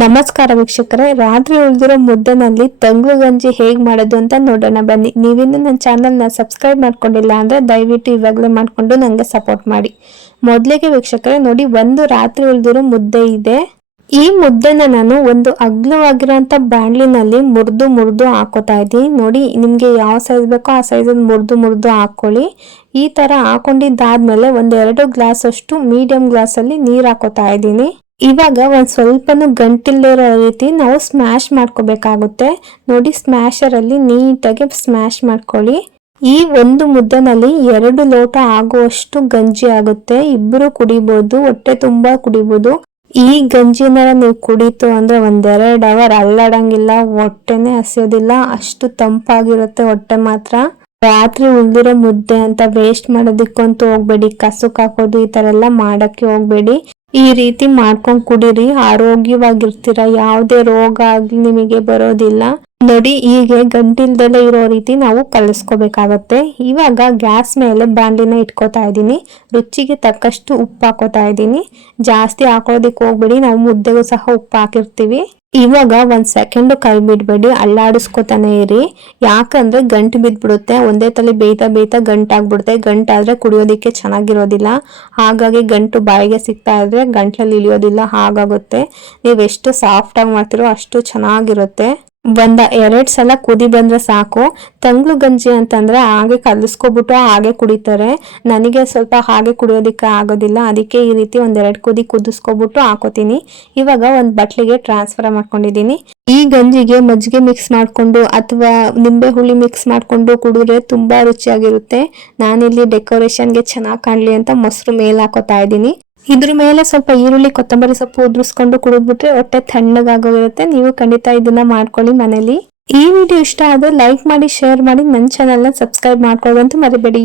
ನಮಸ್ಕಾರ ವೀಕ್ಷಕರೇ, ರಾತ್ರಿ ಉಳಿದಿರೋ ಮುದ್ದೆನಲ್ಲಿ ತಂಗ್ಳು ಗಂಜಿ ಹೇಗೆ ಮಾಡೋದು ಅಂತ ನೋಡೋಣ ಬನ್ನಿ. ನೀವಿನ್ನು ನನ್ನ ಚಾನಲ್ನ ಸಬ್ಸ್ಕ್ರೈಬ್ ಮಾಡ್ಕೊಂಡಿಲ್ಲ ಅಂದರೆ ದಯವಿಟ್ಟು ಇವಾಗಲೇ ಮಾಡಿಕೊಂಡು ನನಗೆ ಸಪೋರ್ಟ್ ಮಾಡಿ. ಮೊದಲಿಗೆ ವೀಕ್ಷಕರೇ ನೋಡಿ, ಒಂದು ರಾತ್ರಿ ಉಳಿದಿರೋ ಮುದ್ದೆ ಇದೆ. ಈ ಮುದ್ದೆನ ನಾನು ಒಂದು ಅಗ್ಲವಾಗಿರೋಂಥ ಬಾಣಲಿನಲ್ಲಿ ಮುರಿದು ಹಾಕೋತಾ ಇದ್ದೀನಿ. ನೋಡಿ, ನಿಮಗೆ ಯಾವ ಸೈಜ್ ಬೇಕೋ ಆ ಸೈಜಲ್ಲಿ ಮುರಿದು ಹಾಕೊಳ್ಳಿ. ಈ ಥರ ಹಾಕೊಂಡಿದ್ದಾದ್ಮೇಲೆ ಒಂದೆರಡು ಗ್ಲಾಸ್ ಅಷ್ಟು ಮೀಡಿಯಂ ಗ್ಲಾಸಲ್ಲಿ ನೀರು ಹಾಕೋತಾ ಇದ್ದೀನಿ. ಇವಾಗ ಒಂದ್ ಸ್ವಲ್ಪನೂ ಗಂಟಿಲ್ದಿರೋ ರೀತಿ ನಾವು ಸ್ಮ್ಯಾಶ್ ಮಾಡ್ಕೋಬೇಕಾಗುತ್ತೆ. ನೋಡಿ, ಸ್ಮ್ಯಾಶರ್ ಅಲ್ಲಿ ನೀಟಾಗಿ ಸ್ಮ್ಯಾಶ್ ಮಾಡ್ಕೊಳ್ಳಿ. ಈ ಒಂದು ಮುದ್ದೆನಲ್ಲಿ 2 ಲೋಟ ಆಗುವಷ್ಟು ಗಂಜಿ ಆಗುತ್ತೆ. ಇಬ್ಬರು ಕುಡಿಬಹುದು, ಹೊಟ್ಟೆ ತುಂಬಾ ಕುಡಿಬಹುದು. ಈ ಗಂಜಿನ ನೀವು ಕುಡಿತು ಅಂದ್ರೆ 1-2 ಅವರ್ ಅಲ್ಲಾಡಂಗಿಲ್ಲ, ಹೊಟ್ಟೆನೆ ಹಸಿಯೋದಿಲ್ಲ, ಅಷ್ಟು ತಂಪಾಗಿರುತ್ತೆ ಹೊಟ್ಟೆ ಮಾತ್ರ. ರಾತ್ರಿ ಉಳಿದಿರೋ ಮುದ್ದೆ ಅಂತ ವೇಸ್ಟ್ ಮಾಡೋದಿಕ್ಕಂತೂ ಹೋಗ್ಬೇಡಿ. ಕಸಕ್ ಹಾಕೋದು ಈ ತರ ಎಲ್ಲ ಮಾಡಕ್ಕೆ ಹೋಗ್ಬೇಡಿ. ಈ ರೀತಿ ಮಾಡ್ಕೊಂಡ್ ಕುಡೀರಿ, ಆರೋಗ್ಯವಾಗಿರ್ತೀರ. ಯಾವುದೇ ರೋಗ ಆಗ್ಲಿ ನಿಮಗೆ ಬರೋದಿಲ್ಲ. ನೋಡಿ, ಹೀಗೆ ಗಂಟಿಲ್ದೆಲ್ಲ ಇರೋ ರೀತಿ ನಾವು ಕಲಿಸ್ಕೋಬೇಕಾಗತ್ತೆ. ಇವಾಗ ಗ್ಯಾಸ್ ಮೇಲೆ ಬಾಂಡ್ಲಿನ ಇಟ್ಕೋತಾ ಇದ್ದೀನಿ. ರುಚಿಗೆ ತಕ್ಕಷ್ಟು ಉಪ್ಪು ಹಾಕೋತಾ ಇದ್ದೀನಿ. ಜಾಸ್ತಿ ಹಾಕೋದಿಕ್ ಹೋಗ್ಬೇಡಿ, ನಾವು ಮುದ್ದೆಗೂ ಸಹ ಉಪ್ಪು ಹಾಕಿರ್ತೀವಿ. ಇವಾಗ 1 ಸೆಕೆಂಡ್ ಕೈ ಬಿಡ್ಬೇಡಿ, ಅಲ್ಲಾಡಿಸ್ಕೋತಾನೆ ಇರಿ. ಯಾಕಂದ್ರೆ ಗಂಟು ಬಿದ್ಬಿಡುತ್ತೆ. ಒಂದೇ ತಲೆ ಬೇಯ್ತಾ ಗಂಟಾಗ್ಬಿಡುತ್ತೆ. ಗಂಟಾದ್ರೆ ಕುಡಿಯೋದಿಕ್ಕೆ ಚೆನ್ನಾಗಿರೋದಿಲ್ಲ. ಹಾಗಾಗಿ ಗಂಟು ಬಾಯಿಗೆ ಸಿಗ್ತಾ ಇದ್ರೆ ಗಂಟ್ಲಲ್ಲಿ ಇಳಿಯೋದಿಲ್ಲ, ಹಾಗಾಗುತ್ತೆ. ನೀವೆಷ್ಟು ಸಾಫ್ಟ್ ಆಗಿ ಮಾಡ್ತಿರೋ ಅಷ್ಟು ಚೆನ್ನಾಗಿರುತ್ತೆ. 1-2 ಸಲ ಕುದಿ ಬಂದ್ರೆ ಸಾಕು. ತಂಗ್ಳು ಗಂಜಿ ಅಂತಂದ್ರೆ ಹಾಗೆ ಕಲಿಸ್ಕೊಬಿಟ್ಟು ಹಾಗೆ ಕುಡಿತಾರೆ. ನನಗೆ ಸ್ವಲ್ಪ ಹಾಗೆ ಕುಡಿಯೋದಿಕ್ಕೆ ಆಗೋದಿಲ್ಲ, ಅದಕ್ಕೆ ಈ ರೀತಿ 1-2 ಕುದಿ ಕುದಿಸ್ಕೊಬಿಟ್ಟು ಹಾಕೋತೀನಿ. ಇವಾಗ ಒಂದು ಬಟ್ಲಿಗೆ ಟ್ರಾನ್ಸ್ಫರ್ ಮಾಡ್ಕೊಂಡಿದ್ದೀನಿ. ಈ ಗಂಜಿಗೆ ಮಜ್ಜಿಗೆ ಮಿಕ್ಸ್ ಮಾಡ್ಕೊಂಡು ಅಥವಾ ನಿಂಬೆ ಹುಳಿ ಮಿಕ್ಸ್ ಮಾಡ್ಕೊಂಡು ಕುಡಿದ್ರೆ ತುಂಬಾ ರುಚಿಯಾಗಿರುತ್ತೆ. ನಾನಿಲ್ಲಿ ಡೆಕೋರೇಷನ್ಗೆ ಚೆನ್ನಾಗಿ ಕಾಣಲಿ ಅಂತ ಮೊಸರು ಮೇಲೆ ಹಾಕೋತಾ ಇದ್ದೀನಿ. ಇದ್ರ ಮೇಲೆ ಸ್ವಲ್ಪ ಈರುಳ್ಳಿ ಕೊತ್ತಂಬರಿ ಸೊಪ್ಪು ಉದುರಿಸ್ಕೊಂಡು ಕುಡಿದ್ಬಿಟ್ರೆ ಹೊಟ್ಟೆ ತಣ್ಣಗಾಗೋಗಿರುತ್ತೆ. ನೀವು ಖಂಡಿತ ಇದನ್ನ ಮಾಡ್ಕೊಳ್ಳಿ ಮನೇಲಿ. ಈ ವಿಡಿಯೋ ಇಷ್ಟ ಆದ್ರೆ ಲೈಕ್ ಮಾಡಿ, ಶೇರ್ ಮಾಡಿ, ನನ್ನ ಚಾನಲ್ನ ಸಬ್ಸ್ಕ್ರೈಬ್ ಮಾಡ್ಕೊಳ್ಳೋದಂತೂ ಮರಿಬೇಡಿ.